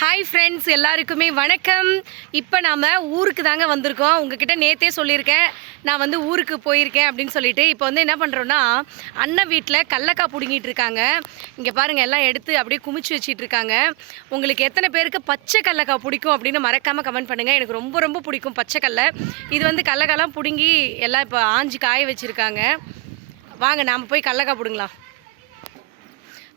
Hi friends, எல்லாருக்குமே வணக்கம். இப்போ நாம் ஊருக்கு தாங்க வந்திருக்கோம். உங்ககிட்ட நேற்றே சொல்லியிருக்கேன், நான் வந்து ஊருக்கு போயிருக்கேன் அப்படின்னு சொல்லிட்டு. இப்போ வந்து என்ன பண்ணுறோன்னா, அண்ணன் வீட்டில் கடலக்காய் பிடுங்கிட்டு இருக்காங்க. இங்கே பாருங்கள், எல்லாம் எடுத்து அப்படியே குமிச்சு வச்சிட்டு இருக்காங்க. உங்களுக்கு எத்தனை பேருக்கு பச்சை கடலக்காய் பிடிக்கும் அப்படின்னு மறக்காமல் கமெண்ட் பண்ணுங்கள். எனக்கு ரொம்ப ரொம்ப பிடிக்கும் பச்சை கடலை. இது வந்து கடலக்காய்லாம் பிடுங்கி எல்லாம் இப்போ ஆஞ்சி காய வச்சுருக்காங்க. வாங்க நாம் போய் கடலக்காய் பிடுங்கலாம்.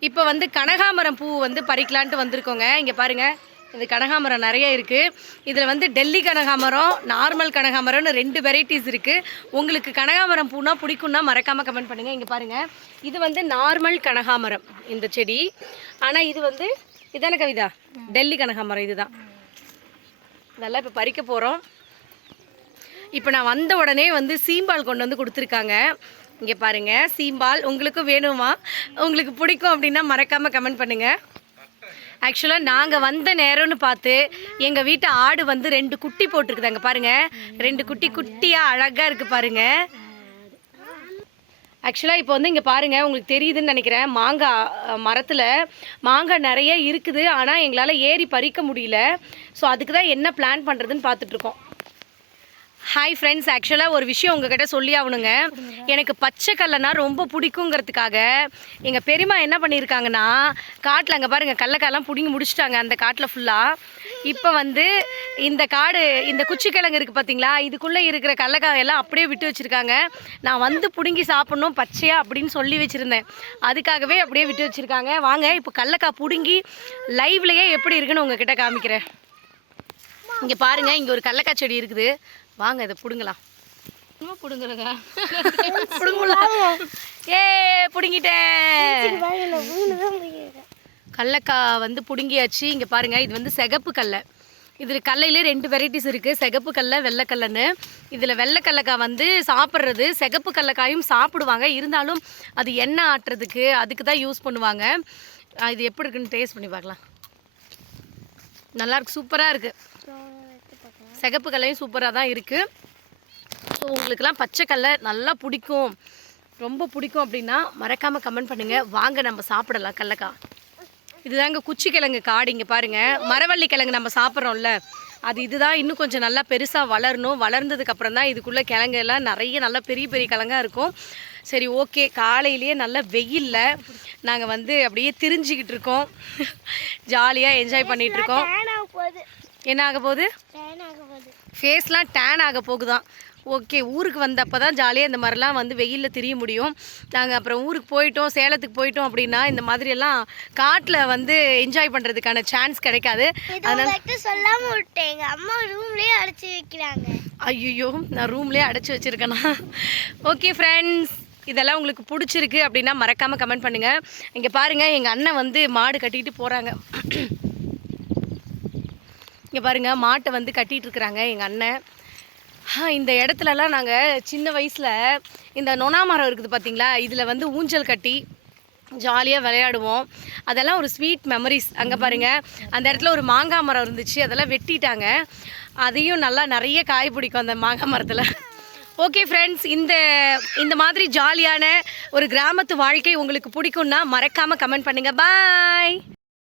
இப்போ வந்து கனகாமரம் பூ வந்து பறிக்கலான்ட்டு வந்திருக்கோங்க. இங்கே பாருங்கள், இது கனகாமரம் நிறைய இருக்குது. இதில் வந்து டெல்லி கனகாமரம், நார்மல் கனகாமரம்னு 2 வெரைட்டிஸ் இருக்குது. உங்களுக்கு கனகாமரம் பூனா பிடிக்கும்னா மறக்காமல் கமெண்ட் பண்ணுங்கள். இங்கே பாருங்கள், இது வந்து நார்மல் கனகாமரம் இந்த செடி. ஆனால் இது வந்து இதான கவிதா, டெல்லி கனகாமரம் இதுதான். இதெல்லாம் இப்போ பறிக்க போகிறோம். இப்போ நான் வந்த உடனே வந்து சீம்பால் கொண்டு வந்து கொடுத்துருக்காங்க. இங்கே பாருங்கள், சீம்பால் உங்களுக்கு வேணுமா, உங்களுக்கு பிடிக்கும் அப்படின்னா மறக்காமல் கமெண்ட் பண்ணுங்கள். ஆக்சுவலாக நாங்கள் வந்த நேரம்னு பார்த்து எங்கள் வீட்டு ஆடு வந்து 2 குட்டி போட்டிருக்குது. அங்கே பாருங்கள், 2 குட்டியாக அழகாக இருக்குது பாருங்கள். ஆக்சுவலாக இப்போ வந்து இங்கே பாருங்கள், உங்களுக்கு தெரியுதுன்னு நினைக்கிறேன், மாங்காய் மரத்தில் மாங்காய் நிறைய இருக்குது. ஆனால் எங்களால் ஏறி பறிக்க முடியல. ஸோ அதுக்கு தான் என்ன பிளான் பண்ணுறதுன்னு பார்த்துட்ருக்கோம். ஹாய் ஃப்ரெண்ட்ஸ், ஆக்சுவலாக ஒரு விஷயம் உங்ககிட்ட சொல்லி ஆகணுங்க. எனக்கு பச்சை கடலைனா ரொம்ப பிடிக்குங்கிறதுக்காக எங்கள் பெரியம்மா என்ன பண்ணியிருக்காங்கன்னா, காட்டில் அங்கே பாருங்கள் கடலக்காயெல்லாம் பிடிங்கி முடிச்சிட்டாங்க அந்த காட்டில் ஃபுல்லாக. இப்போ வந்து இந்த காடு, இந்த குச்சிக்கிழங்கு இருக்குது பார்த்தீங்களா, இதுக்குள்ளே இருக்கிற கடலக்காயெல்லாம் அப்படியே விட்டு வச்சுருக்காங்க. நான் வந்து பிடுங்கி சாப்பிட்ணும் பச்சையா அப்படின்னு சொல்லி வச்சுருந்தேன். அதுக்காகவே அப்படியே விட்டு வச்சுருக்காங்க. வாங்க இப்போ கடலக்காய் பிடுங்கி லைவ்லையே எப்படி இருக்குன்னு உங்ககிட்ட காமிக்கிறேன். இங்கே பாருங்கள், இங்கே ஒரு கடலக்காய் செடி இருக்குது. வாங்க இதை பிடுங்கலாம். பிடுங்குறங்க பிடுங்கலாம். பிடுங்கிட்டேன். கடலக்காய் வந்து பிடுங்கியாச்சு. இங்கே பாருங்கள், இது வந்து சிகப்பு கடலை. இதில் கடலையிலே 2 வெரைட்டிஸ் இருக்குது, சிகப்பு கடலை வெள்ளைக்கடலைன்னு. இதில் வெள்ளைக்கடலக்காய் வந்து சாப்பிட்றது, சிகப்பு கடலக்காயும் சாப்பிடுவாங்க. இருந்தாலும் அது எண்ணெய் ஆட்டுறதுக்கு அதுக்கு தான் யூஸ் பண்ணுவாங்க. இது எப்படி இருக்குன்னு டேஸ்ட் பண்ணி பார்க்கலாம். நல்லாயிருக்கு, சூப்பராக இருக்குது. சிகப்பு கடலையும் சூப்பராக தான் இருக்குது. ஸோ உங்களுக்கெல்லாம் பச்சை கடலை நல்லா பிடிக்கும், ரொம்ப பிடிக்கும் அப்படின்னா மறக்காமல் கமெண்ட் பண்ணுங்கள். வாங்க நம்ம சாப்பிடலாம் கடலக்காய். இதுதாங்க குச்சிக்கிழங்கு காடு. இங்கே பாருங்கள், மரவள்ளி கிழங்கு நம்ம சாப்பிட்றோம்ல, அது இதுதான். இன்னும் கொஞ்சம் நல்லா பெருசாக வளரணும். வளர்ந்ததுக்கப்புறம் தான் இதுக்குள்ளே கிழங்கு எல்லாம் நிறைய நல்லா பெரிய பெரிய கிழங்காக இருக்கும். சரி, ஓகே. காலையிலேயே நல்ல வெயிலில் நாங்கள் வந்து அப்படியே திரிஞ்சிக்கிட்டு இருக்கோம், ஜாலியாக என்ஜாய் பண்ணிகிட்ருக்கோம். என்ன ஆக போகுது? ஃபேஸ்லாம் டேன் ஆக போகுதான். ஓகே, ஊருக்கு வந்தப்போ தான் ஜாலியாக இந்த மாதிரிலாம் வந்து வெயிலில் திரிய முடியும். நாங்கள் அப்புறம் ஊருக்கு போயிட்டோம், சேலத்துக்கு போயிட்டோம் அப்படின்னா இந்த மாதிரியெல்லாம் காட்டில் வந்து என்ஜாய் பண்ணுறதுக்கான சான்ஸ் கிடைக்காது. அதனால சொல்லாமல் விட்டேங்க, அம்மா ரூம்லேயே அடைச்சி வைக்கிறாங்க. ஐயோ, நான் ரூம்லேயே அடைச்சி வச்சுருக்கேனா? ஓகே ஃப்ரெண்ட்ஸ், இதெல்லாம் உங்களுக்கு பிடிச்சிருக்கு அப்படின்னா மறக்காமல் கமெண்ட் பண்ணுங்கள். இங்கே பாருங்கள், எங்கள் அண்ணன் வந்து மாடு கட்டிகிட்டு போகிறாங்க. இங்கே பாருங்கள், மாட்டை வந்து கட்டிகிட்டு இருக்கிறாங்க எங்கள் அண்ணன். இந்த இடத்துலலாம் நாங்கள் சின்ன வயசில் இந்த நொனா மரம் இருக்குது பார்த்தீங்களா, இதில் வந்து ஊஞ்சல் கட்டி ஜாலியாக விளையாடுவோம். அதெல்லாம் ஒரு ஸ்வீட் மெமரிஸ். அங்கே பாருங்கள், அந்த இடத்துல ஒரு மாங்காய் மரம் இருந்துச்சு, அதெல்லாம் வெட்டிட்டாங்க. அதையும் நல்லா நிறைய காய் பிடிக்கும் அந்த மாங்காய் மரத்தில். ஓகே ஃப்ரெண்ட்ஸ், இந்த மாதிரி ஜாலியான ஒரு கிராமத்து வாழ்க்கை உங்களுக்கு பிடிக்கும்னா மறக்காமல் கமெண்ட் பண்ணுங்கள். பாய்.